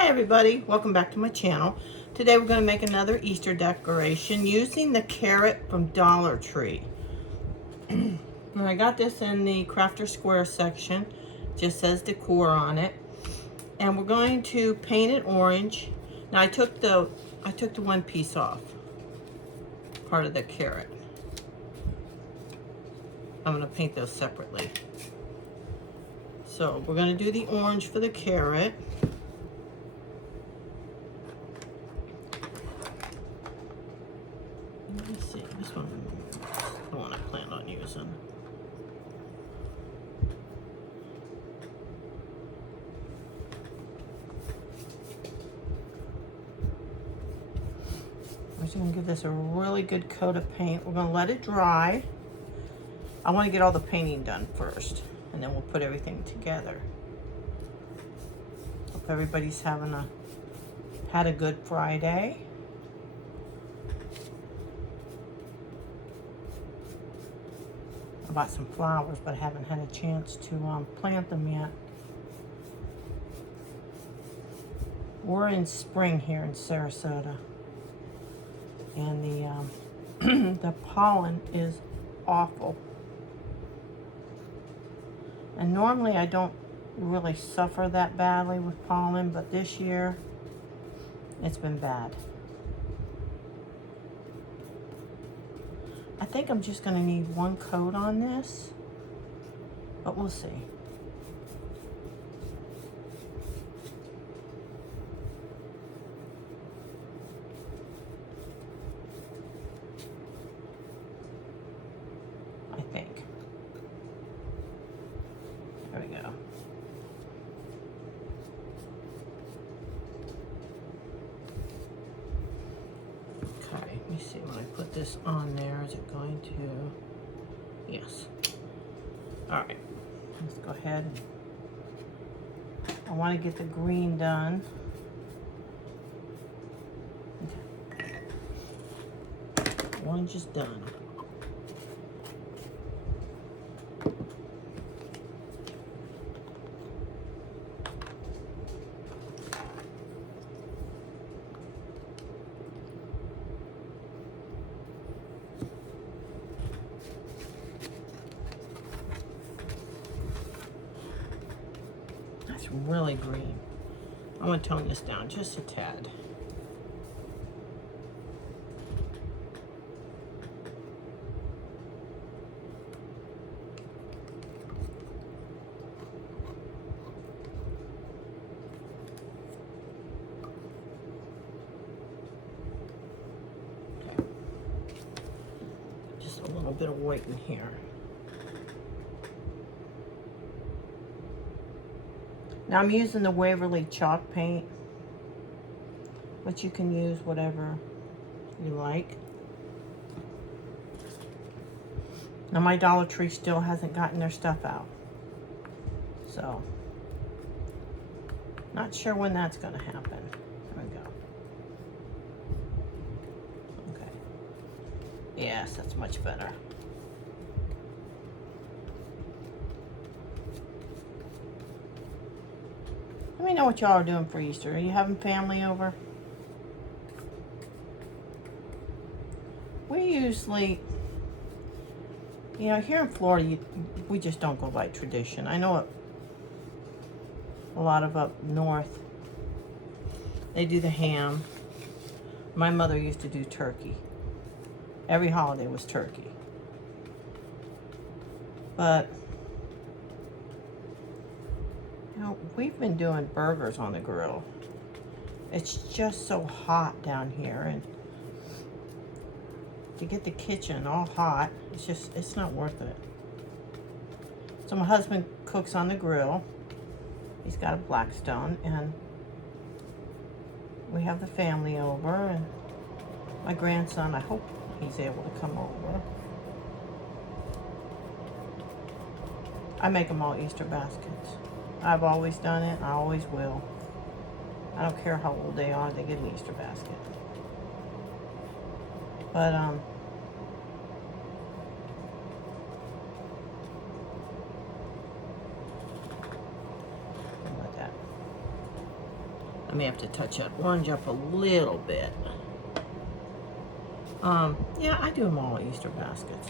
Hi everybody, welcome back to my channel. Today we're going to make another Easter decoration using the carrot from Dollar Tree. And I got this in the Crafter Square section. Just says decor on it. And we're going to paint it orange. Now I took the one piece off, part of the carrot. I'm going to paint those separately. So we're going to do the orange for the carrot. Let me see, this one, the one I planned on using. I'm just gonna give this a really good coat of paint. We're gonna let it dry. I wanna get all the painting done first, and then we'll put everything together. Hope everybody's had a good Friday. I bought some flowers, but I haven't had a chance to plant them yet. We're in spring here in Sarasota, and the the pollen is awful. And normally I don't really suffer that badly with pollen, but this year it's been bad. I think I'm just gonna need one coat on this, but we'll see. I think. There we go. Okay, let me see, when I put this on there, is it going to, yes. All right, let's go ahead. I want to get the green done. Okay. Orange is done. That's really green. I'm going to tone this down just a tad. Okay. Just a little bit of white in here. Now I'm using the Waverly chalk paint, but you can use whatever you like. Now my Dollar Tree still hasn't gotten their stuff out, so not sure when that's going to happen. There we go. Okay. Yes, that's much better. Let me know what y'all are doing for Easter. Are you having family over? We usually, you know, here in Florida, we just don't go by tradition. I know a lot of up north, they do the ham. My mother used to do turkey. Every holiday was turkey. But you know, we've been doing burgers on the grill. It's just so hot down here, and to get the kitchen all hot, it's not worth it. So my husband cooks on the grill. He's got a Blackstone, and we have the family over, and my grandson, I hope he's able to come over. I make them all Easter baskets. I've always done it, and I always will. I don't care how old they are, they get an Easter basket. But, let that. I may have to touch that orange up a little bit. Yeah, I do them all Easter baskets.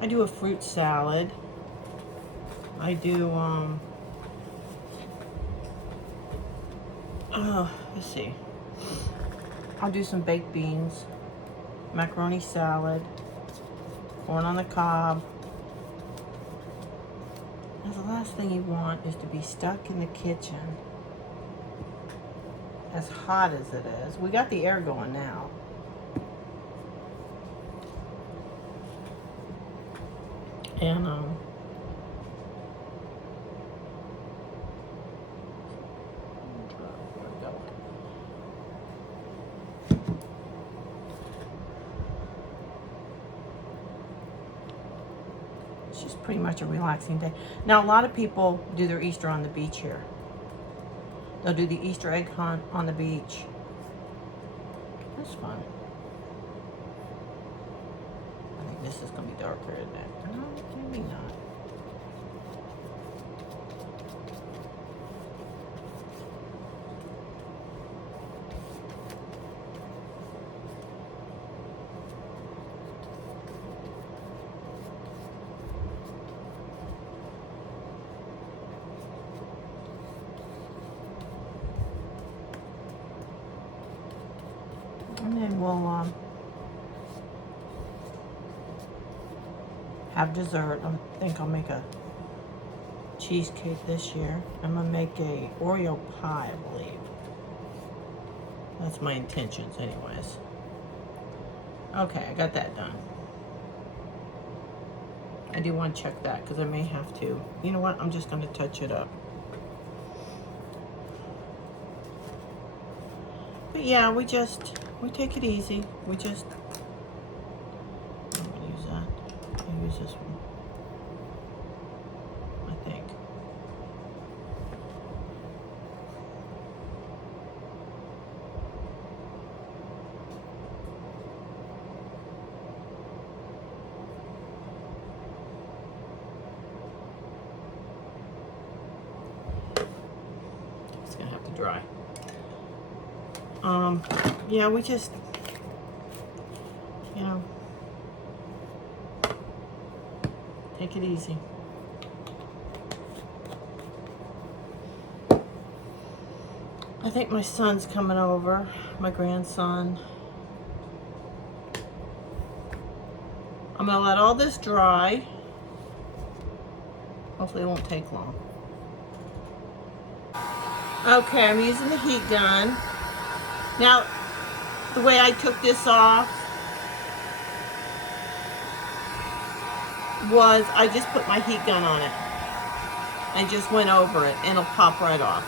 I do a fruit salad. I do, let's see. I'll do some baked beans, macaroni salad, corn on the cob. And the last thing you want is to be stuck in the kitchen as hot as it is. We got the air going now. And, where'd it go? It's just pretty much a relaxing day. Now, a lot of people do their Easter on the beach here. They'll do the Easter egg hunt on the beach. That's fun. I think this is going to be darker, isn't it? No, maybe not. And then we'll have dessert. I think I'll make a cheesecake this year. I'm gonna make a Oreo pie, I believe. That's my intentions anyways. Okay, I got that done. I do want to check that because I may have to. You know what? I'm just going to touch it up. But yeah, we take it easy. I'm going to use that. I'll use this one, I think. It's going to have to dry. Yeah, we just, you know, take it easy. I think my son's coming over, my grandson. I'm gonna let all this dry. Hopefully it won't take long. Okay, I'm using the heat gun. Now, the way I took this off was I just put my heat gun on it and just went over it and it'll pop right off.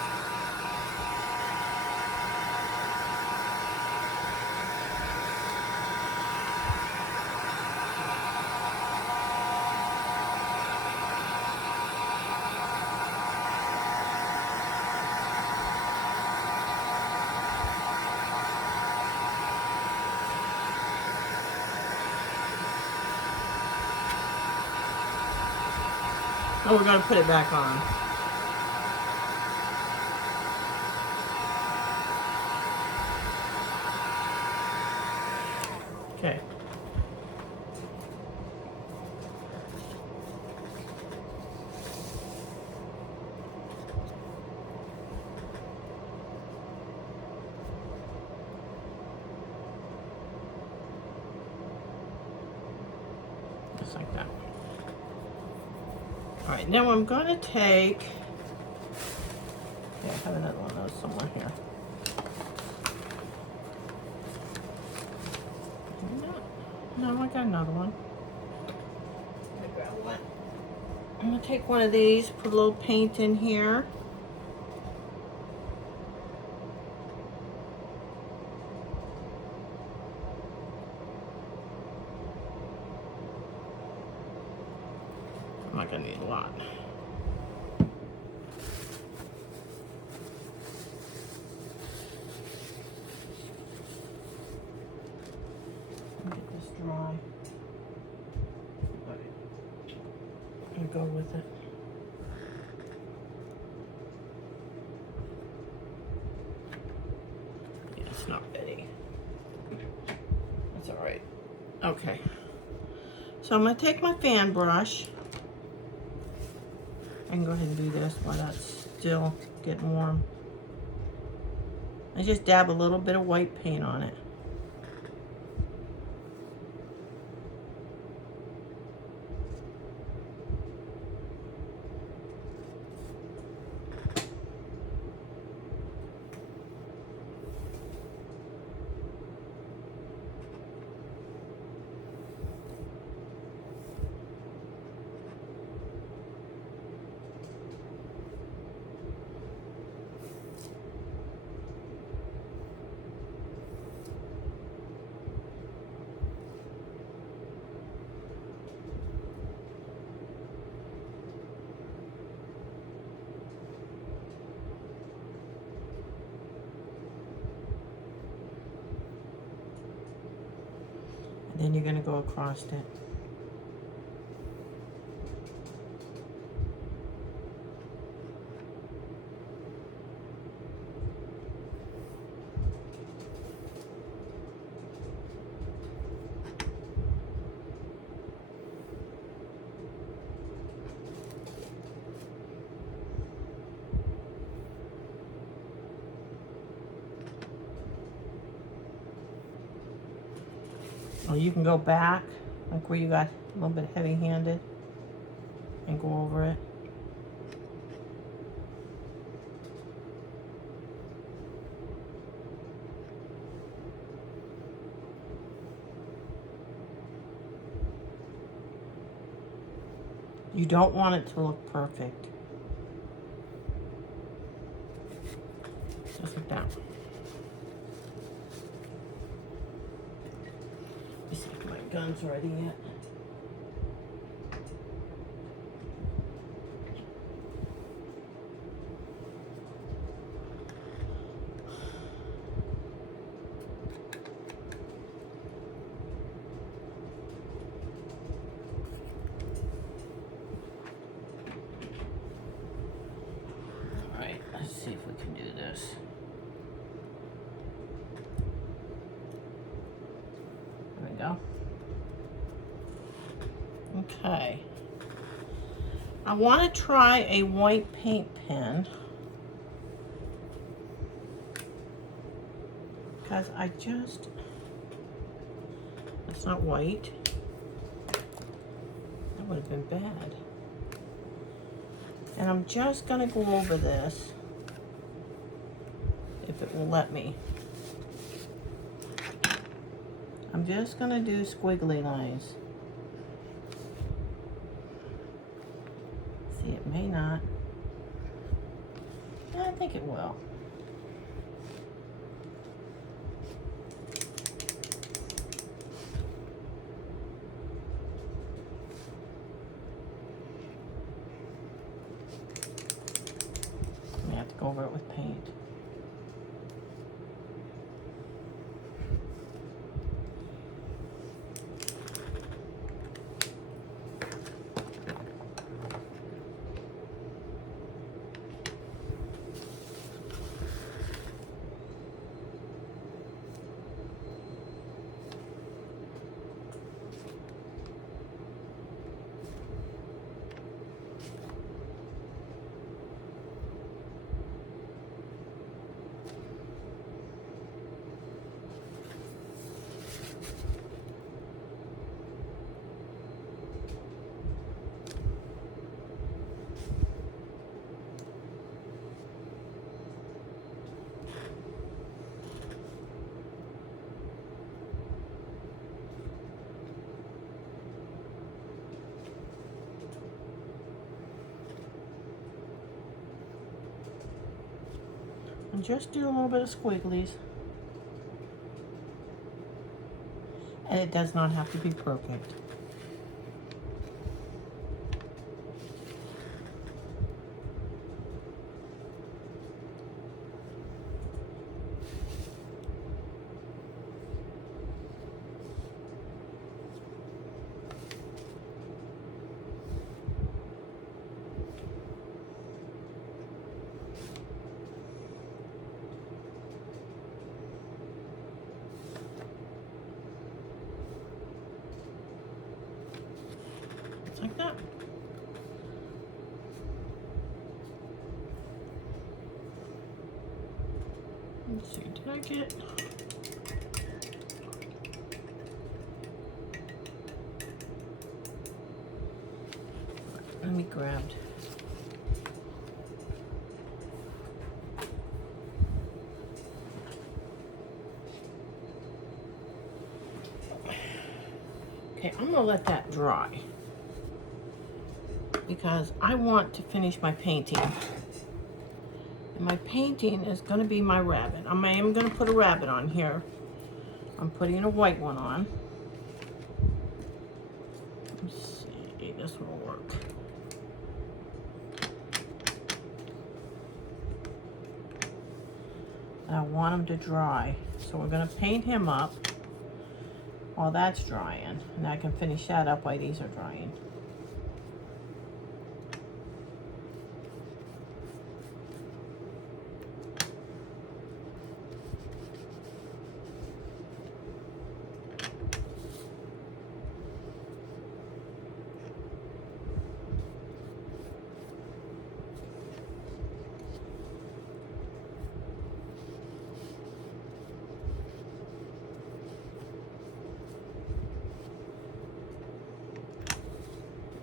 And we're going to put it back on. Okay. Just like that. All right, now I'm going to take, yeah, I have another one of those somewhere here. No, I got another one. Let me grab one. I'm going to take one of these, put a little paint in here. I'm not going to need a lot. with it. Yeah, it's not ready. That's all right. Okay. So I'm going to take my fan brush and go ahead and do this while that's still getting warm. I just dab a little bit of white paint on it. Then you're going to go across it. Or you can go back, like where you got a little bit heavy-handed, and go over it. You don't want it to look perfect. Just like that. Let's see if my gun's ready yet. Alright, let's see if we can do this. There we go. Okay. I want to try a white paint pen because it's not white. That would have been bad. And I'm just going to go over this if it will let me. I'm just going to do squiggly lines. See, it may not. I think it will. I have to go over it with paint. And just do a little bit of squigglies. And it does not have to be perfect. Let's see, did I get... Let me grab... Okay, I'm gonna let that dry because I want to finish my painting. And my painting is gonna be my rabbit. I am gonna put a rabbit on here. I'm putting a white one on. Let's see, this will work. I want him to dry. So we're gonna paint him up while that's drying. And I can finish that up while these are drying.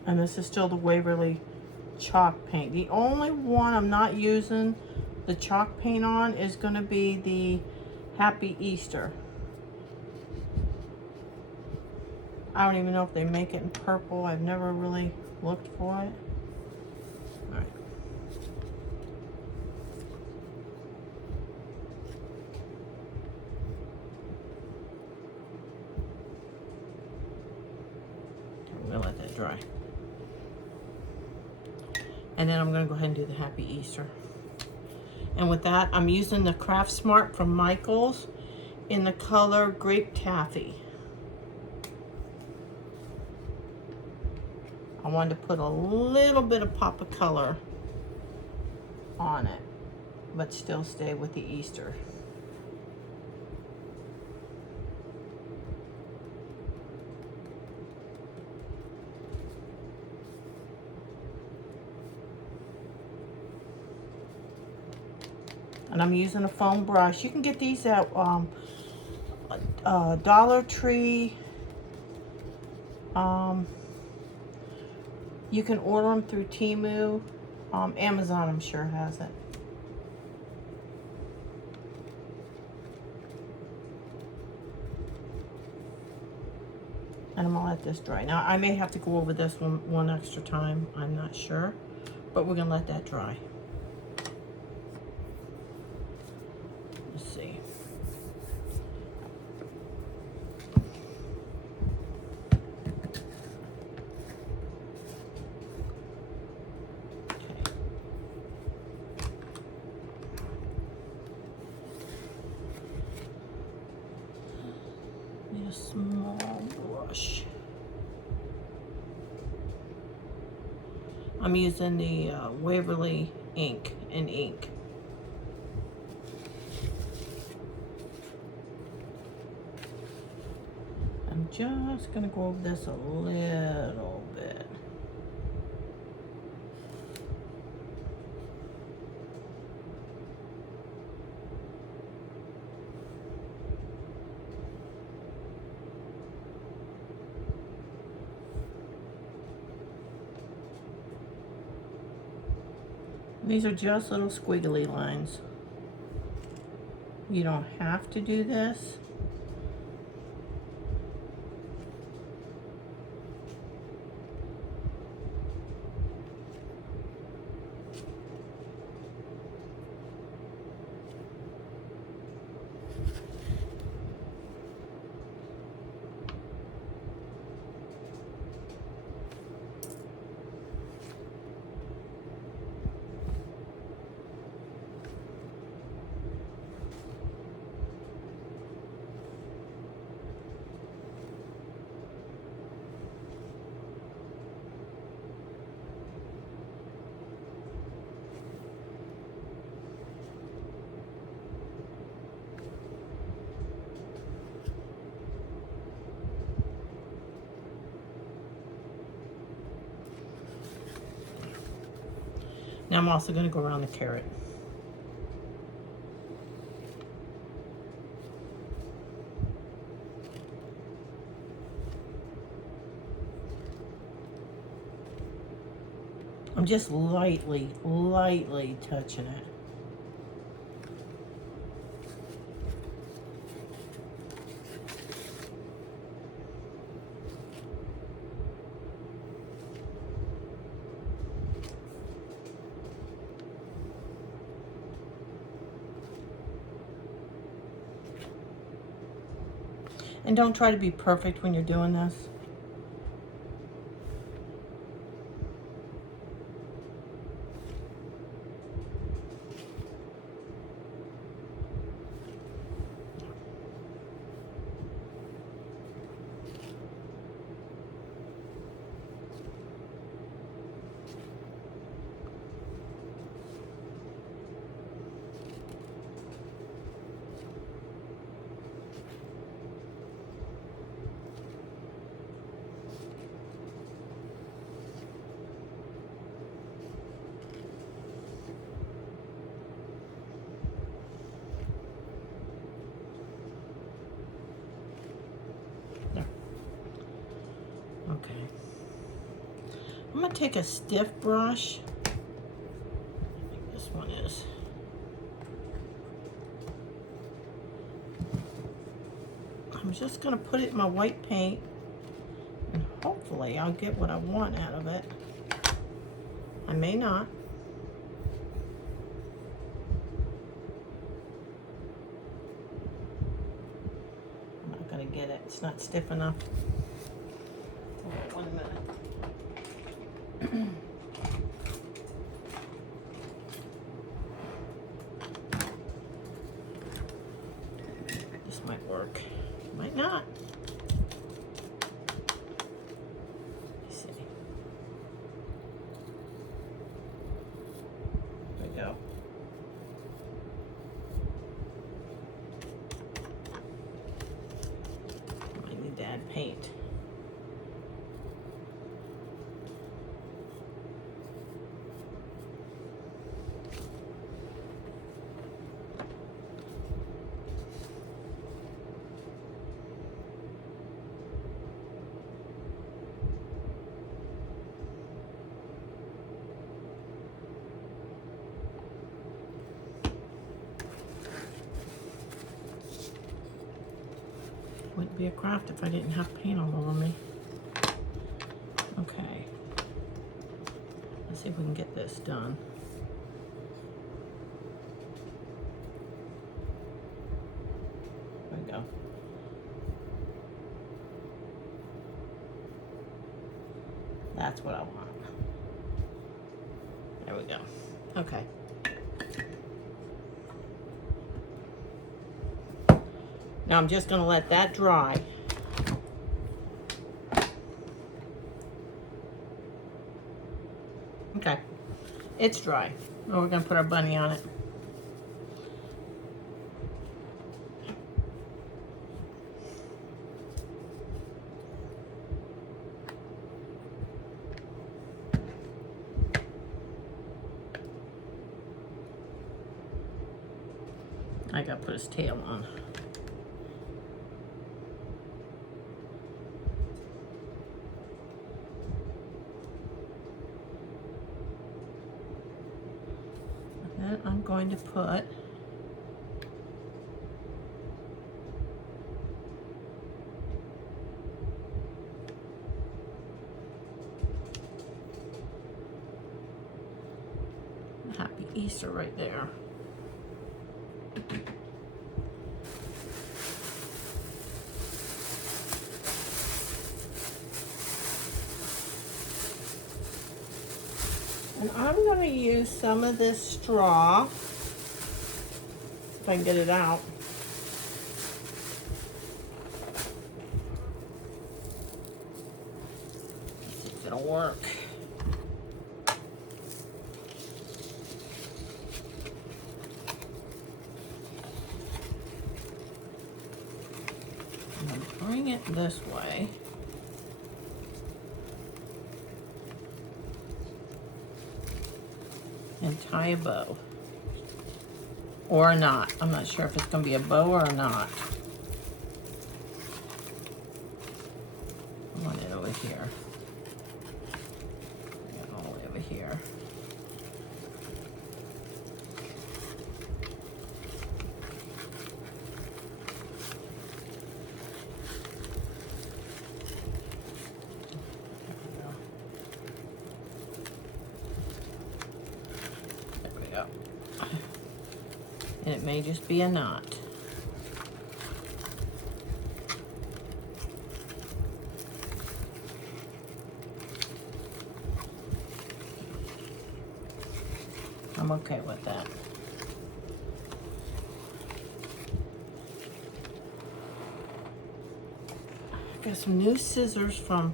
And this is still the Waverly chalk paint. The only one I'm not using the chalk paint on is going to be the Happy Easter. I don't even know if they make it in purple. I've never really looked for it. All right. I'm going to let that dry. And then I'm going to go ahead and do the Happy Easter. And with that, I'm using the Craft Smart from Michaels in the color Grape Taffy. I wanted to put a little bit of pop of color on it, but still stay with the Easter. And I'm using a foam brush. You can get these at Dollar Tree. You can order them through Temu. Amazon, I'm sure, has it. And I'm gonna let this dry. Now, I may have to go over this one extra time. I'm not sure, but we're gonna let that dry. Let's see. Need a small brush. I'm using the Waverly ink and ink. I'm just gonna go over this a little bit. These are just little squiggly lines. You don't have to do this. Now I'm also going to go around the carrot. just lightly touching it. And don't try to be perfect when you're doing this. Okay. I'm going to take a stiff brush. I think this one is. I'm just going to put it in my white paint, and hopefully I'll get what I want out of it. I may not. I'm not going to get it. It's not stiff enough. Okay, 1 minute. This might work. Might not. Let's see. There we go. I need to add paint. Wouldn't be a craft if I didn't have paint all over me. Okay. Let's see if we can get this done. There we go. That's what I want. There we go. Okay. Now I'm just going to let that dry. Okay, it's dry. Now we're going to put our bunny on it. I got to put his tail on. Then I'm going to put Happy Easter right there. And I'm going to use some of this straw, if I can get it out. Let's see if it'll work. I'm going to bring it this way. And tie a bow. Or not. I'm not sure if it's going to be a bow or not. I want it over here. All the way over here. go. And it may just be a knot. I'm okay with that. Got some new scissors from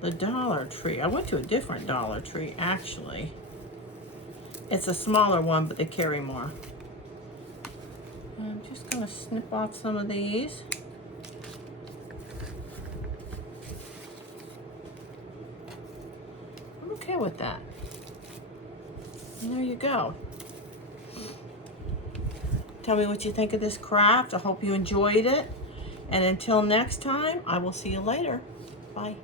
the Dollar Tree. I went to a different Dollar Tree, actually. It's a smaller one, but they carry more. I'm just gonna snip off some of these. I'm okay with that. And there you go. Tell me what you think of this craft. I hope you enjoyed it. And until next time, I will see you later. Bye.